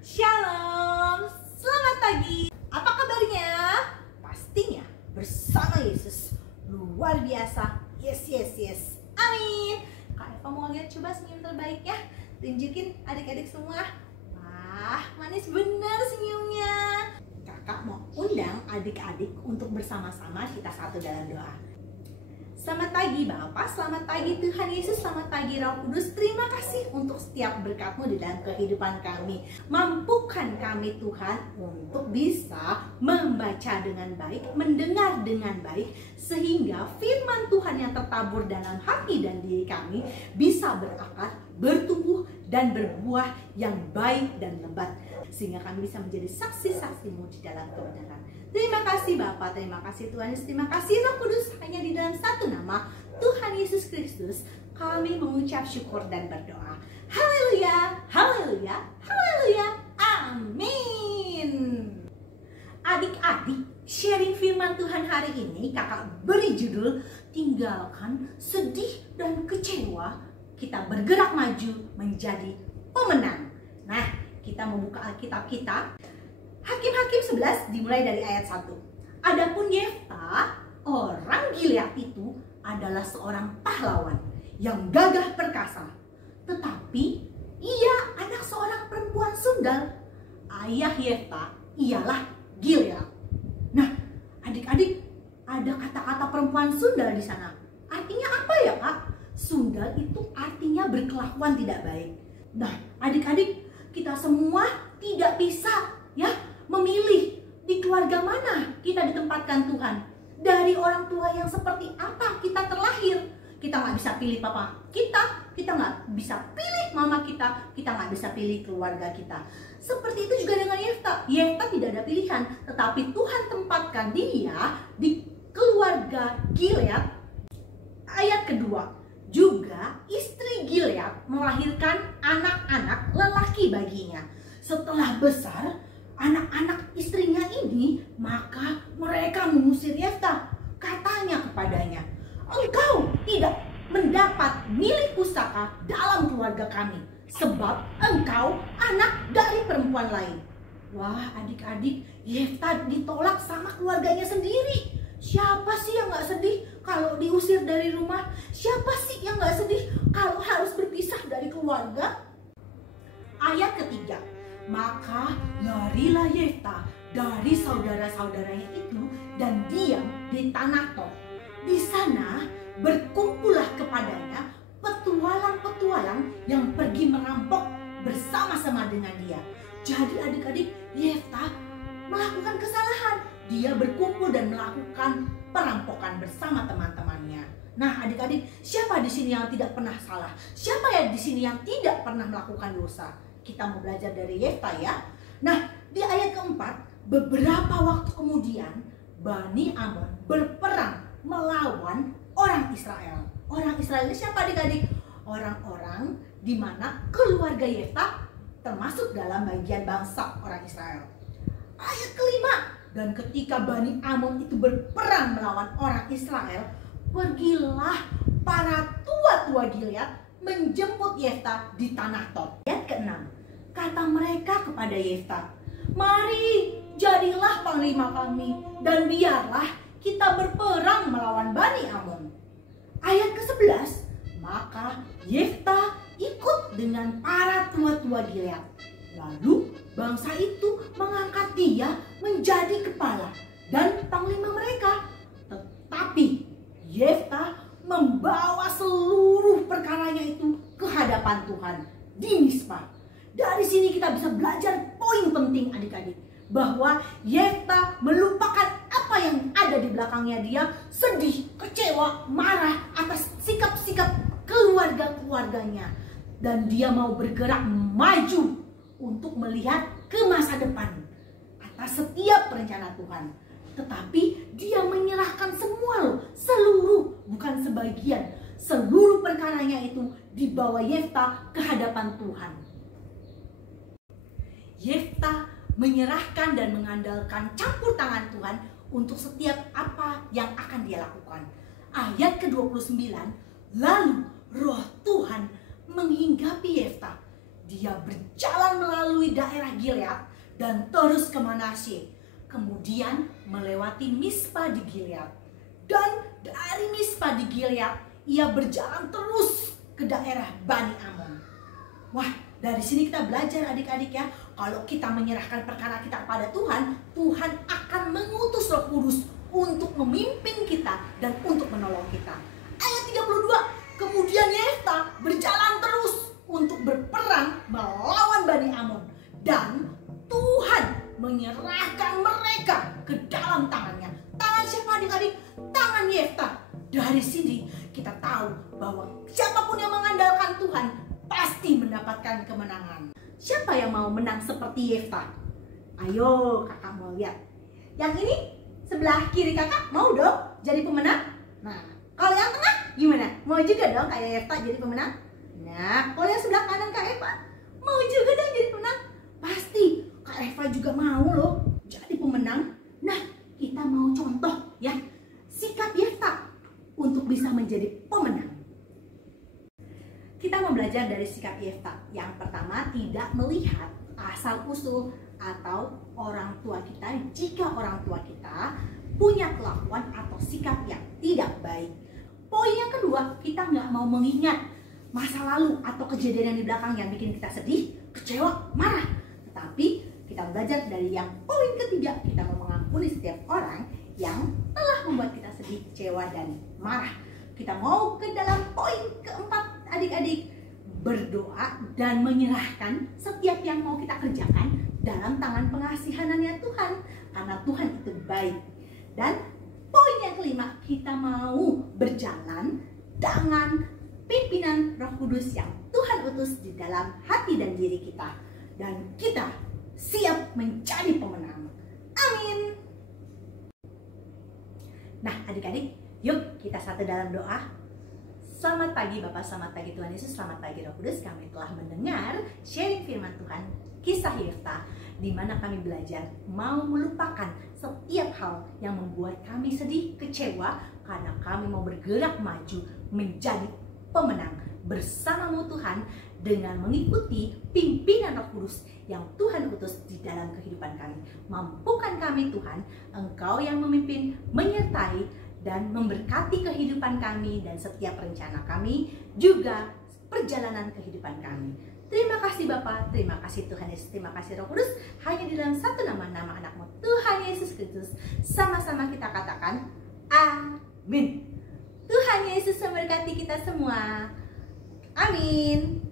Shalom, selamat pagi. Apa kabarnya? Pastinya bersama Yesus luar biasa. Yes. Amin. Kak Eva mau lihat coba senyum terbaiknya. Tunjukin adik-adik semua. Wah, manis bener senyumnya. Kakak mau undang adik-adik untuk bersama-sama kita satu dalam doa. Selamat pagi Bapak, selamat pagi Tuhan Yesus, selamat pagi Roh Kudus. Terima kasih untuk setiap berkat-Mu di dalam kehidupan kami. Mampukan kami Tuhan untuk bisa membaca dengan baik, mendengar dengan baik, sehingga firman Tuhan yang tertabur dalam hati dan diri kami bisa berakar, bertumbuh, dan berbuah yang baik dan lebat, sehingga kami bisa menjadi saksi-saksi-Mu di dalam kebenaran. Terima kasih Bapa, terima kasih Tuhan Yesus, terima kasih Roh Kudus. Hanya di dalam satu nama, Tuhan Yesus Kristus, kami mengucap syukur dan berdoa. Haleluya, haleluya, haleluya, amin. Adik-adik, sharing firman Tuhan hari ini kakak beri judul tinggalkan sedih dan kecewa, kita bergerak maju menjadi pemenang. Nah, kita membuka Alkitab kita. Hakim-Hakim 11 dimulai dari ayat 1. Adapun Yefta, orang Gilead itu adalah seorang pahlawan yang gagah perkasa. Tetapi ia anak seorang perempuan sundal. Ayah Yefta ialah Gilead. Nah, adik-adik, ada kata-kata perempuan sundal di sana. Artinya apa ya, Kak? Sundal itu artinya berkelakuan tidak baik. Nah, adik-adik, kita semua tidak bisa memilih di keluarga mana kita ditempatkan Tuhan. Dari orang tua yang seperti apa kita terlahir. Kita nggak bisa pilih papa kita nggak bisa pilih mama kita nggak bisa pilih keluarga kita. Seperti itu juga dengan Yefta. Yefta tidak ada pilihan, tetapi Tuhan tempatkan dia di keluarga Gilead. Ayat kedua, juga istri Gilead melahirkan anak-anak lelaki baginya. Setelah besar anak-anak istrinya ini, maka mereka mengusir Yefta. Katanya kepadanya, engkau tidak mendapat milik pusaka dalam keluarga kami, sebab engkau anak dari perempuan lain. Wah, adik-adik, Yefta ditolak sama keluarganya sendiri. Siapa sih yang gak sedih kalau diusir dari rumah? Siapa sih yang gak sedih kalau harus berpisah dari keluarga? Ayat ketiga, maka larilah Yefta dari saudara-saudaranya itu dan diam di tanah Tob. Di sana berkumpullah kepadanya petualang-petualang yang pergi merampok bersama-sama dengan dia. Jadi adik-adik, Yefta melakukan kesalahan. Dia berkumpul dan melakukan perampokan bersama teman-temannya. Nah, adik-adik, siapa di sini yang tidak pernah salah? Siapa ya di sini yang tidak pernah melakukan dosa? Kita mau belajar dari Yefta ya. Nah, di ayat keempat, beberapa waktu kemudian Bani Amon berperang melawan orang Israel. Orang Israel ini siapa adik-adik? Orang-orang di mana keluarga Yefta termasuk dalam bagian bangsa orang Israel. Ayat kelima, dan ketika Bani Amon itu berperang melawan orang Israel, pergilah para tua-tua Gilead menjemput Yefta di tanah Tob. Ayat ke-6, kata mereka kepada Yefta, mari jadilah panglima kami dan biarlah kita berperang melawan Bani Amon. Ayat ke-11, maka Yefta ikut dengan para tua-tua Gilead. Lalu bangsa itu mengangkat dia menjadi kepala dan panglima mereka. Tetapi Yefta membawa seluruh perkaranya itu ke hadapan Tuhan di Mispa. Dari sini kita bisa belajar poin penting adik-adik, bahwa Yefta melupakan apa yang ada di belakangnya dia, sedih, kecewa, marah atas sikap-sikap keluarga-keluarganya, dan dia mau bergerak maju untuk melihat ke masa depan atas setiap rencana Tuhan. Tetapi dia menyerahkan semua seluruh, bukan sebagian, seluruh perkaranya itu dibawa Yefta ke hadapan Tuhan. Yefta menyerahkan dan mengandalkan campur tangan Tuhan untuk setiap apa yang akan dia lakukan. Ayat ke-29, lalu roh Tuhan menghinggapi Yefta. dia berjalan melalui daerah Gilead dan terus ke Manasye. Kemudian melewati Mispa di Gilead. Dan dari Mispa di Gilead, ia berjalan terus ke daerah Bani Amon. Wah, dari sini kita belajar adik-adik ya, kalau kita menyerahkan perkara kita kepada Tuhan, Tuhan akan mengutus Roh Kudus untuk memimpin kita dan untuk menolong kita. Ayat 32, kemudian Yefta berjalan terus untuk berperang melawan Bani Amon. Dan Tuhan menyerahkan mereka ke dalam tangannya. Tangan siapa adik-adik? Tangan Yefta. Dari sini kita tahu bahwa siapapun yang mengandalkan Tuhan pasti mendapatkan kemenangan. Siapa yang mau menang seperti Yefta? Ayo kakak mau lihat. Yang ini sebelah kiri kakak mau dong jadi pemenang? Nah, kalau yang tengah gimana? Mau juga dong kayak Yefta jadi pemenang? Nah, kalau yang sebelah kanan Kak Eva mau juga dong jadi pemenang? Pasti Kak Eva juga mau loh jadi pemenang. Nah, kita mau contoh ya sikap Yefta untuk bisa menjadi pemenang. Kita mau belajar dari sikap Yefta. Yang pertama, tidak melihat asal-usul atau orang tua kita jika orang tua kita punya kelakuan atau sikap yang tidak baik. Poin yang kedua, kita nggak mau mengingat masa lalu atau kejadian yang di belakang yang bikin kita sedih, kecewa, marah. Tetapi kita belajar dari yang poin ketiga, kita mau mengampuni setiap orang yang telah membuat kita sedih, kecewa, dan marah. Kita mau ke dalam poin keempat adik-adik, berdoa dan menyerahkan setiap yang mau kita kerjakan dalam tangan pengasihanannya Tuhan, karena Tuhan itu baik. Dan poin yang kelima, kita mau berjalan dengan pimpinan Roh Kudus yang Tuhan utus di dalam hati dan diri kita, dan kita siap menjadi pemenang. Amin. Nah adik-adik, yuk kita satu dalam doa. Selamat pagi Bapak, selamat pagi Tuhan Yesus, selamat pagi Roh Kudus. Kami telah mendengar sharing firman Tuhan, kisah Yefta, di mana kami belajar mau melupakan setiap hal yang membuat kami sedih, kecewa, karena kami mau bergerak maju menjadi pemenang bersamamu Tuhan, dengan mengikuti pimpinan Roh Kudus yang Tuhan utus di dalam kehidupan kami. Mampukan kami Tuhan, Engkau yang memimpin, menyertai, dan memberkati kehidupan kami dan setiap rencana kami, juga perjalanan kehidupan kami. Terima kasih Bapa, terima kasih Tuhan Yesus, terima kasih Roh Kudus. Hanya di dalam satu nama, nama anakmu Tuhan Yesus Kristus. Sama-sama kita katakan amin. Tuhan Yesus memberkati kita semua. Amin.